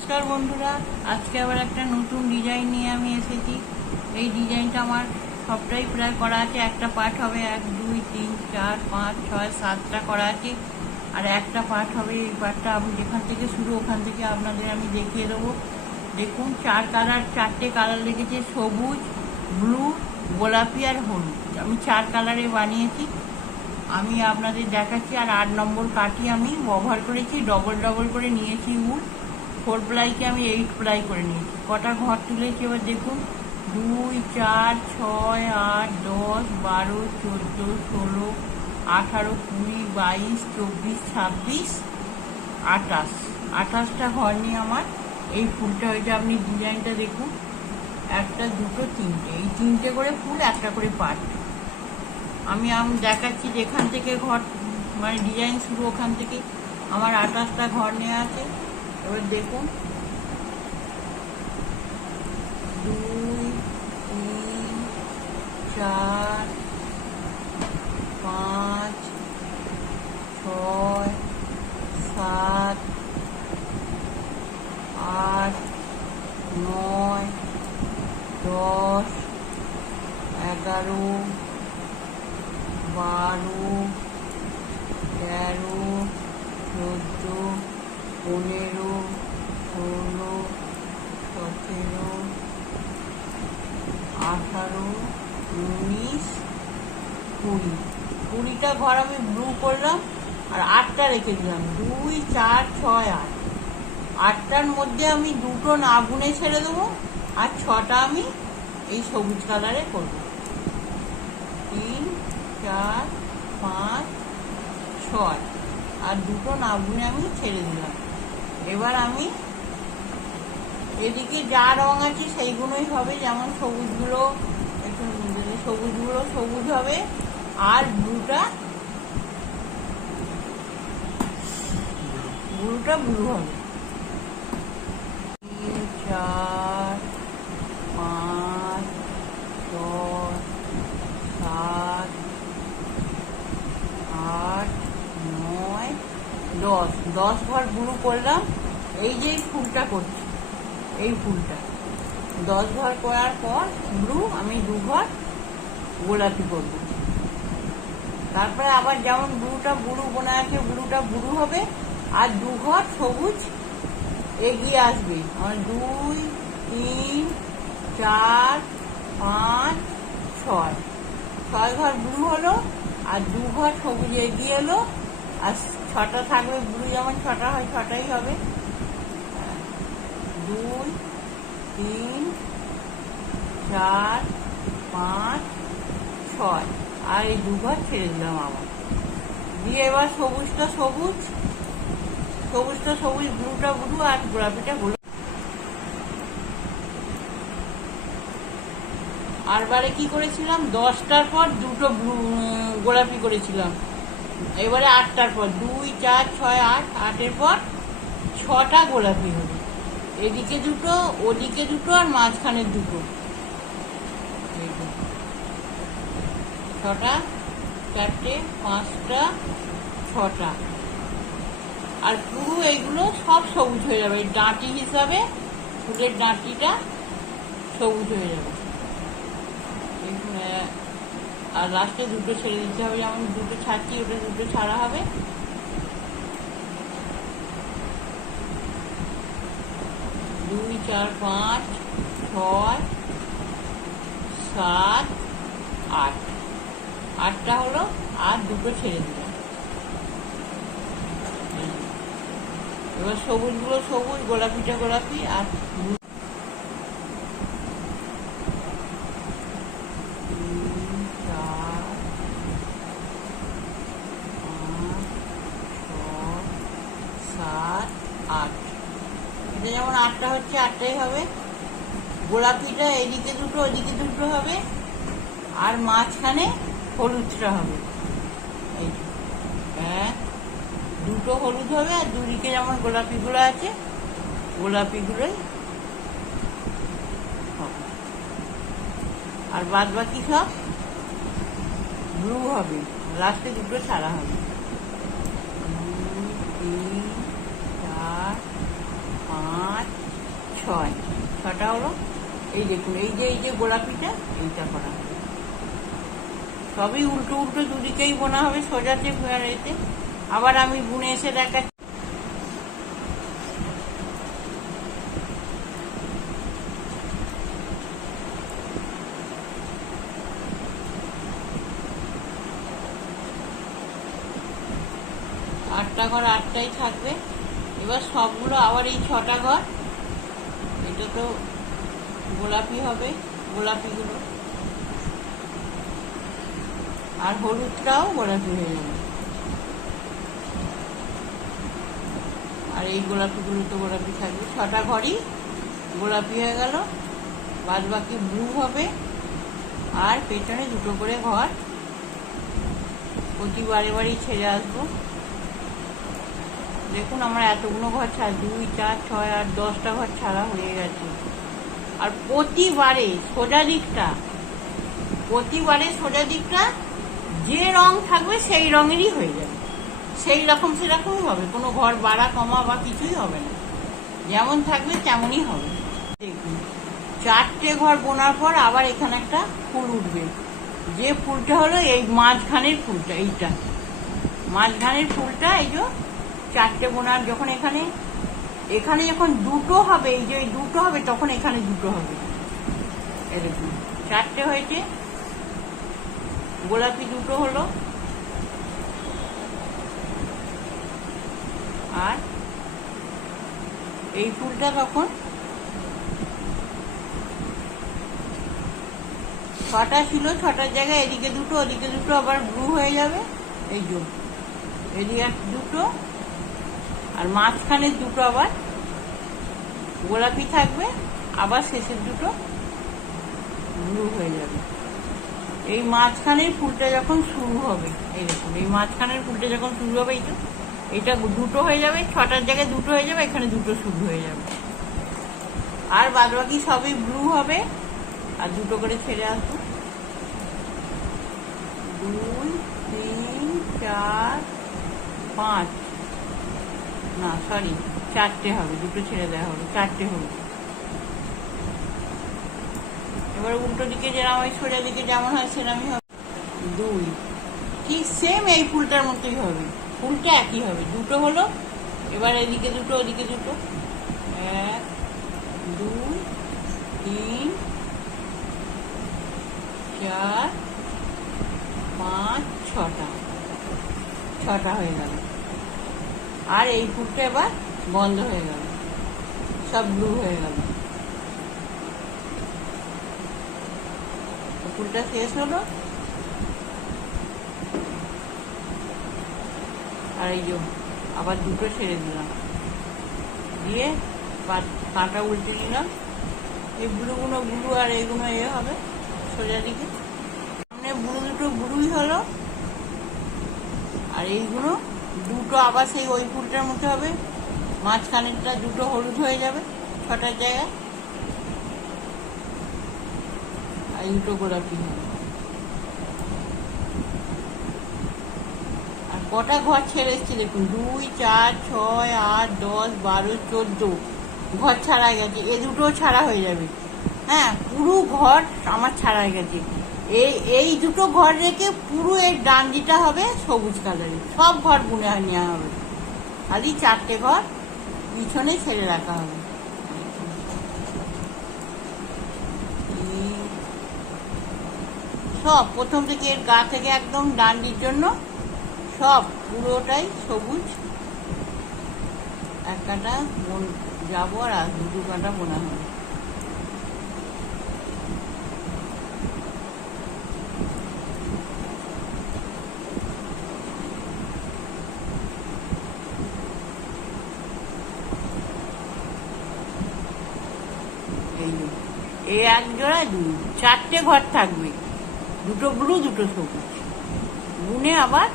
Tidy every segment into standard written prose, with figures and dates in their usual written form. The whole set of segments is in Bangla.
নমস্কার বন্ধুরা, আজকে আবার একটা নতুন ডিজাইন নিয়ে আমি এসেছি। এই ডিজাইনটা আমার সবটাই প্রায় করা আছে। একটা পার্ট হবে 1 2 3 4 5 6 7টা করা আছে, আর একটা পার্ট হবে। এই পার্টটা আমি যেখান থেকে শুরু ওখান থেকে আপনাদের আমি দেখিয়ে দেবো। দেখুন, 4টে কালার লেগেছে, সবুজ, ব্লু, গোলাপি আর হলুদ। আমি 4 কালারে বানিয়েছি, আমি আপনাদের দেখাচ্ছি। আর 8 নম্বর কাঠি আমি ব্যবহার করেছি, ডবল করে নিয়েছি উল। 4 প্লাইকে আমি 8 প্লাই করে নিয়েছি। কটা ঘর তুলেছি এবার দেখুন। 2 4 6 8 10 12 14 16 18 20 22 24 26 28টা ঘর নিয়ে আমার এই ফুলটা হয়েছে। আপনি ডিজাইনটা দেখুন, 1 2 3 এই 3টে করে ফুল, একটা করে পাট। আমি দেখাচ্ছি যেখান থেকে ঘর মানে ডিজাইন শুরু ওখান থেকে আমার 28টা ঘর নেওয়া আছে। এবার দেখুন, 2 3 4 5 6 7 8 9 10 11 12 13 14 15 16 17 18 19 20 20টা ঘর আমি ব্লু করলাম, আর 8টা রেখে দিলাম। 2 4 6 8 8টার মধ্যে আমি 2টো না বুনে ছেড়ে দেবো, আর 6টা আমি এই সবুজ কালারে করবো। 3 4 5 6 আর 2টো না বুনে আমি ছেড়ে দিলাম। এবার আমি এদিকে যা রং আছে সেইগুলোই হবে, যেমন সবুজগুলো সবুজ হবে, আর ব্লুটা ব্লু হবে। 3 4 5 6 7 8 9 10 ঘর ব্লু করলাম। এই যে ফুলটা করছি, এই ফুলটা 10 ঘর করার পর ব্লু আমি 2 ঘর গোলাপি করব। তারপরে আবার যেমন ব্লুটা ব্লু বোনা আছে, ব্লুটা ব্লু হবে, আর 2 ঘর সবুজ এগিয়ে আসবে। আমার 2 3 4 5 6 ঘর ব্লু হলো, আর 2 ঘর সবুজ এগিয়ে এলো, আর 6টা থাকবে ব্লু। যেমন 6টা হয় 6টাই হবে। 2 3 4 5 6 আর এই 2 ঘর ছেড়ে দিলাম আবার দিয়ে। এবার সবুজটা সবুজ, ব্লুটা ব্লু, আর গোলাপিটা গোলাপি। আর বারে কি করেছিলাম, 10টার পর 2টো গোলাপি করেছিলাম। এবারে 8টার পর 2 4 6 8 8এর পর 6টা গোলাপি হবে। এদিকে 2টো, ওদিকে 2টো, আর মাঝখানে 2টো। 6টা 4টে 5টা 6টা। আর পুরো এইগুলো সব সবুজ হয়ে যাবে। ডাঁটি হিসাবে ফুলের ডাঁটিটা সবুজ হয়ে যাবে। আর লাস্টে 2টো ছেড়ে দিতে হবে, যেমন 2টো ছাড়ছি ওটা 2টো ছাড়া হবে। 2 4 5 6 7 8 8টা হলো, আর 2টো ছেড়ে দিলাম। এবার সবুজগুলো সবুজ, গোলাপিটা গোলাপি, আর 8 এটা যেমন 8টা হচ্ছে 8টাই হবে। গোলাপিটা এদিকে 2টো ওদিকে 2টো হবে, আর মাঝখানে হলুদটা হবে। এই 2টো হলুদ হবে, আর দুদিকে যেমন গোলাপিগুলো আছে গোলাপিগুলোই হবে, আর বাদ বাকি সব ব্লু হবে। লাস্টে 2টো ছাড়া হবে। 2 3 4 5 ছয়, ছটা হলো। এই দেখুন, এই যে গোলাপিটা, এইটা করা হবে। সবই উল্টো উল্টো দুদিকেই বোনা হবে, সোজাতে এতে। আবার আমি বুনে এসে দেখাচ্ছি। আটটা ঘর আটটাই থাকবে। এবার সবগুলো আবার এই ছটা ঘর, এটা তো গোলাপি হবে, গোলাপিগুলো আর হলুদটাও গোলাপি হয়ে যাবে। আর এই গোলাপিগুলো তো গোলাপি থাকবে। ছটা ঘরই গোলাপি হয়ে গেল, বাদ বাকি ব্লু হবে। আর পেছনে দুটো করে ঘর প্রতি বারে ছেড়ে আসবো। দেখুন আমার এতগুলো ঘর ছাড়া, 2, 4, 6, 8, 10টা ঘর ছাড়া হয়ে গেছে। আর প্রতিবারে সোজা দিকটা যে রং থাকবে সেই রঙেরই হয়ে যাবে, সেই রকম সেরকমই হবে। কোনো ঘর বাড়া কমা বা কিছুই হবে না, যেমন থাকবে তেমনই হবে। দেখুন 4টে ঘর বোনার পর আবার এখানে একটা ফুল উঠবে। যে ফুলটা হলো এই মাঝখানের ফুলটা, এইটা মাঝখানের ফুলটা। এই যে 4টে বোনার যখন এখানে যখন দুটো হবে, এই যে দুটো হবে, তখন এখানে দুটো হবে। এরকম 4টে হয়েছে, গোলাপি দুটো হলো। আর এই ফুলটা তখন 6টা ছিল, 6টার জায়গায় এদিকে দুটো ওদিকে দুটো আবার ব্লু হয়ে যাবে। এই যে এদিকে দুটো আর মাঝখানের দুটো আবার গোলাপি থাকবে, আবার শেষের দুটো ব্লু হয়ে যাবে। এই মাঝখানের ফুলটা যখন শুরু হবে, এই দেখুন এই মাঝখানের ফুলটা যখন শুরু হবে, এইটা দুটো হয়ে যাবে, 6টার জায়গায় দুটো হয়ে যাবে, এখানে দুটো শুরু হয়ে যাবে। আর বাদ বাকি সবই ব্লু হবে। আর দুটো করে ছেড়ে আসবো। 2, 3, 4, 5, না সরি 4টে হবে, দুটো ছেড়ে দেওয়া হবে, 4টে হবে। এবার উল্টো দিকে যেরকম হয়, সোজা দিকে যেমন হয় সেরকমই হবে। 2, ঠিক সেম এই ফুলটার মতোই হবে, ফুলটা একই হবে। দুটো হলো, এবার এদিকে দুটো ওদিকে দুটো। 1, 2, 3, 4, 5, 6টা হয়ে গেল। আর এই ফুলটা এবার বন্ধ হয়ে গেল, সব ব্লু হয়ে গেল। ফুলটা শেষ হলো। আর এই যে আবার দুটো ছেড়ে দিলাম, দিয়ে কাঁটা উল্টে নিলাম। এই ব্লুগুলো ব্লু আর এইগুলো হবে সোজা দিকে। সামনে দুটো ব্লুই হলো। আর এইগুলো দুটো আবার সেই ওই ফুলটার মতো হবে, মাঝখানেরটা দুটো হলুদ হয়ে যাবে 6টার জায়গায়। আর দুটো গোলাপি হবে। আর কটা ঘর ছেড়ে এসছে দেখুন, 2, 4, 6, 8, 10, 12, 14 ঘর ছাড়া গেছে। এ দুটো ছাড়া হয়ে যাবে। হ্যাঁ, পুরো ঘর আমার ছাড়া গেছে। এই দুটো ঘর রেখে পুরো এর ডান্ডিটা হবে সবুজ কালারের। সব ঘর বুনে নেওয়া হবে, খালি 4টে ঘর পিছনে ছেড়ে রাখা হবে। সব প্রথম থেকে এর গা থেকে একদম ডান্ডির জন্য সব পুরোটাই সবুজ। এক কাঁটা যাবো আর দুটো কাঁটা বোনা হবে। এই 1 জোড়া 2, 4টে ঘর থাকবে, দুটো ব্লু দুটো সবুজ বুনে। আবার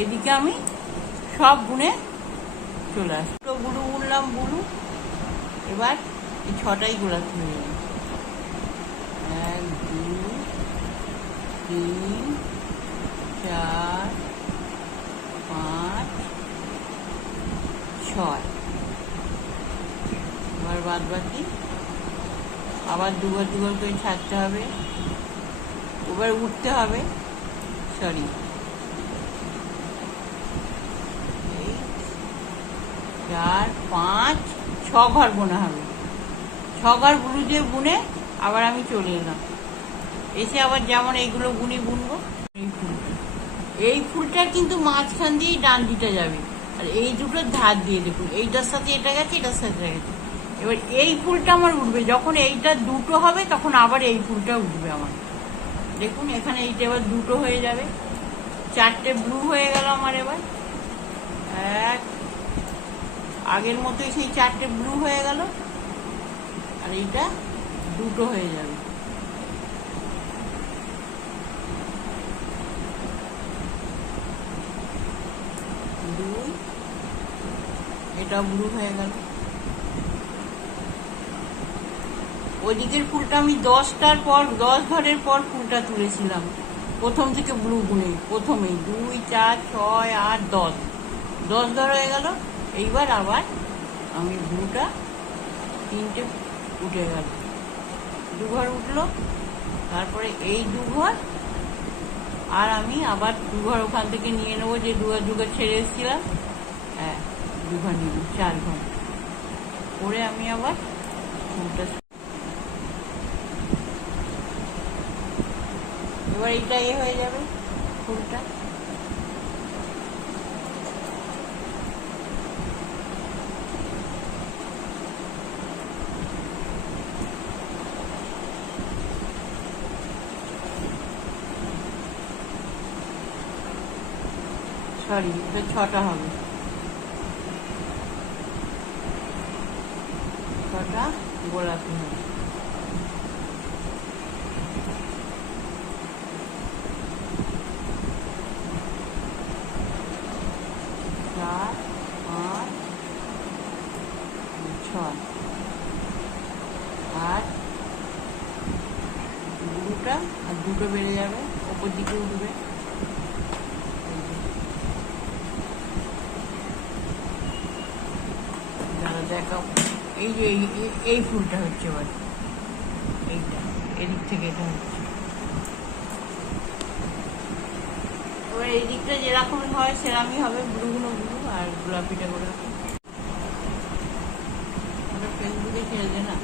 এদিকে আমি সব বুনে চলে আসি। দুটো ব্লু বুনলাম, ব্লু। এবার এই 6টাই গোলাপি হয়ে যাবে। 1, 2, 3, 4, 5, 6। এবার বাদ বাকি আবার দুবার দুবার করে ছাড়তে হবে, এবার উঠতে হবে, সরি 4 5 6 ঘর বোনা হবে। 6 ঘর ব্লু দিয়ে বুনে আবার আমি চলে এলাম, এসে আবার যেমন এইগুলো বুনবো। এই ফুলটার কিন্তু মাঝখান দিয়েই ডান্ডিটা যাবে, আর এই দুটোর ধার দিয়ে দেখুন এইটার সাথে এটা গেছে, এটার সাথে এটা গেছে। এবার এই ফুলটা আমার উঠবে, যখন এইটা দুটো হবে তখন আবার এই ফুলটা উঠবে আমার। দেখুন এখানে এইটা এবার দুটো হয়ে যাবে, 4টে ব্লু হয়ে গেল আমার। এবার এক আগের মতোই সেই 4টে ব্লু হয়ে গেল, আর এইটা দুটো হয়ে যাবে। দুই, এটা ব্লু হয়ে গেল। ওইদিকের ফুলটা আমি 10টার পর 10 ঘরের পর ফুলটা তুলেছিলাম, প্রথম থেকে ব্লু বুনে প্রথমেই 2 4 6 8 10 ঘর হয়ে গেল। এইবার আবার আমি ব্লুটা 3টে উঠে গেল, 2 ঘর উঠলো, তারপরে এই 2 ঘর, আর আমি আবার 2 ঘর ওখান থেকে নিয়ে নেবো, যে 2 ঘর ছেড়ে এসেছিলাম, হ্যাঁ 2 ঘর নিব, 4 ঘর করে আমি আবার ফুলটা। এবার এইটা হয়ে যাবে ফুলটা। সরি, এটা 6টা হবে, 6টা গোলাপি হবে। চার, 5, 6, আর দুটা, আর দুটো বেড়ে যাবে, ওপর দিকে উঠবে। দেখাও, এই যে এই ফুলটা হচ্ছে এবার, এইটা এদিক থেকে এটা হচ্ছে। এবার এই দিকটা যেরকম হয় সেরকমই হবে, ব্লুগুলো ব্লু আর গোলাপিটা গোলাপি। ওটা ফেসবুকে ছেড়ে দে না।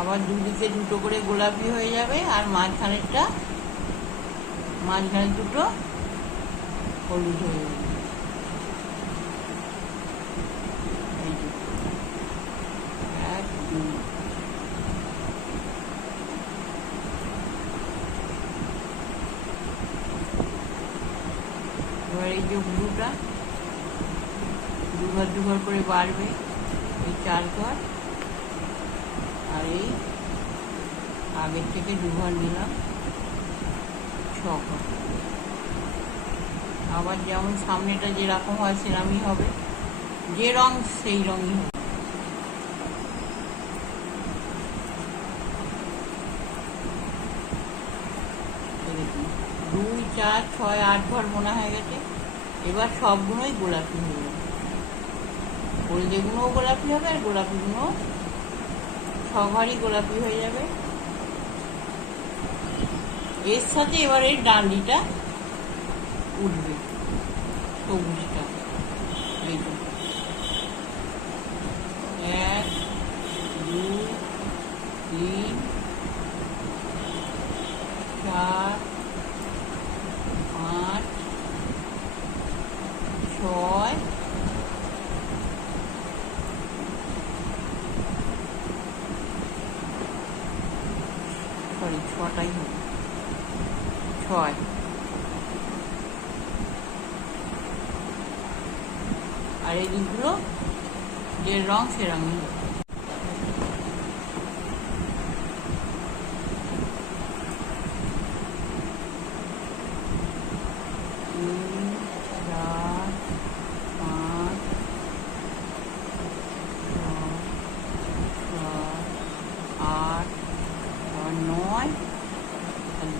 আবার দুদিকে দুটো করে গোলাপি হয়ে যাবে, আর মাঝখানে দুটো হলুদ হয়ে যাবে। এক, দুই, এবার এই যে ব্লুটা 2 ঘর 2 ঘর করে বাড়বে, এই 4 ঘর, আর এই আগের থেকে 2 ঘর নিলাম, 6 ঘর। আবার যেমন সামনেটা যেরকম হয় সেরকমই হবে, যে রং সেই রঙই হবে। দেখুন 2 4 6 8 ঘর বোনা হয়ে গেছে। এবার সবগুলোই গোলাপি হয়ে যাবে, হলদেগুলোও গোলাপি হবে, আর গোলাপিগুলো 6 ঘরই গোলাপি হয়ে যাবে। এর সাথে এবার এই ডান্ডিটা উঠবে, সবুজটা। এই তো 1 2 3 4 5 6 সরি 6টাই হবে, 6। আর এই দিকগুলো যে রং সে রঙই হবে।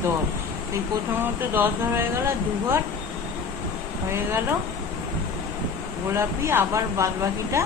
10, সেই প্রথমত 10 ঘর হয়ে গেল, 2 ঘর হয়ে গেল গোলাপি, আবার বাদ বাকিটা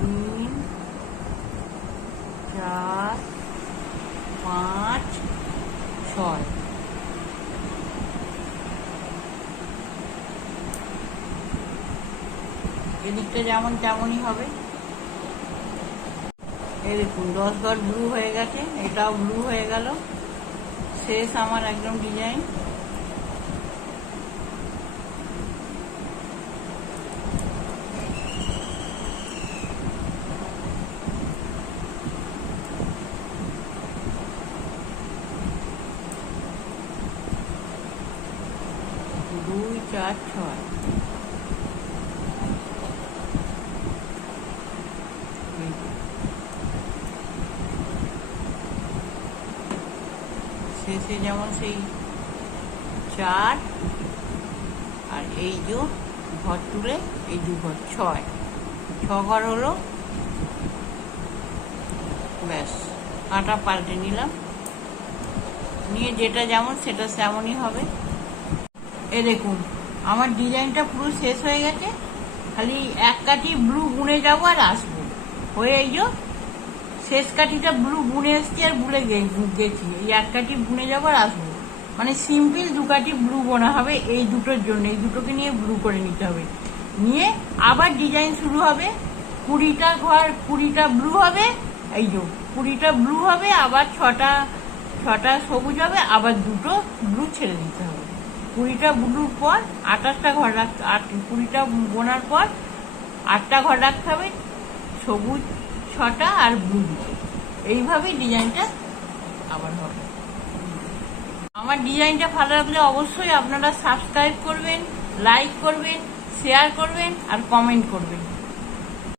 তিন, চার, পাঁচ, ছয়। এদিকটা যেমন তেমনই হবে। এই দেখুন 10 ঘর ব্লু হয়ে গেছে, এটাও ব্লু হয়ে গেল। শেষ আমার একদম ডিজাইন। দুই, চার, ছয়। শেষে যেমন সেই 4, আর এই যে ঘর তুলে এই 2 ঘর, 6 ঘর হলো। ব্যাস, কাঁটা পাল্টে নিলাম, নিয়ে যেটা যেমন সেটা তেমনই হবে। এই দেখুন আমার ডিজাইনটা পুরো শেষ হয়ে গেছে, খালি এক কাঠি ব্লু বুনে যাবো আর আসবো হয়ে। এই যে শেষ কাঠিটা ব্লু বুনে এসছি আর ভুলে গেছি, এই এক কাঠি বুনে যাবো আর আসবো। মানে সিম্পল 2 কাঠি ব্লু বোনা হবে এই দুটোর জন্য, এই দুটোকে নিয়ে ব্লু করে নিতে হবে। নিয়ে আবার ডিজাইন শুরু হবে, 20টা ঘর 20টা ব্লু হবে। এই যে 20টা ব্লু হবে, আবার 6টা সবুজ হবে, আবার 2টো ব্লু ছেড়ে দিতে হবে। 20টা ব্লুর পর 28টা ঘর 20টা বোনার পর 8টা ঘর রাখতে হবে, সবুজ 6টা আর ব্লু 2টো। এইভাবেই ডিজাইনটা আবার হবে। আমার ডিজাইনটা ভালো লাগলে অবশ্যই আপনারা সাবস্ক্রাইব করবেন, লাইক করবেন, শেয়ার করবেন আর কমেন্ট করবেন।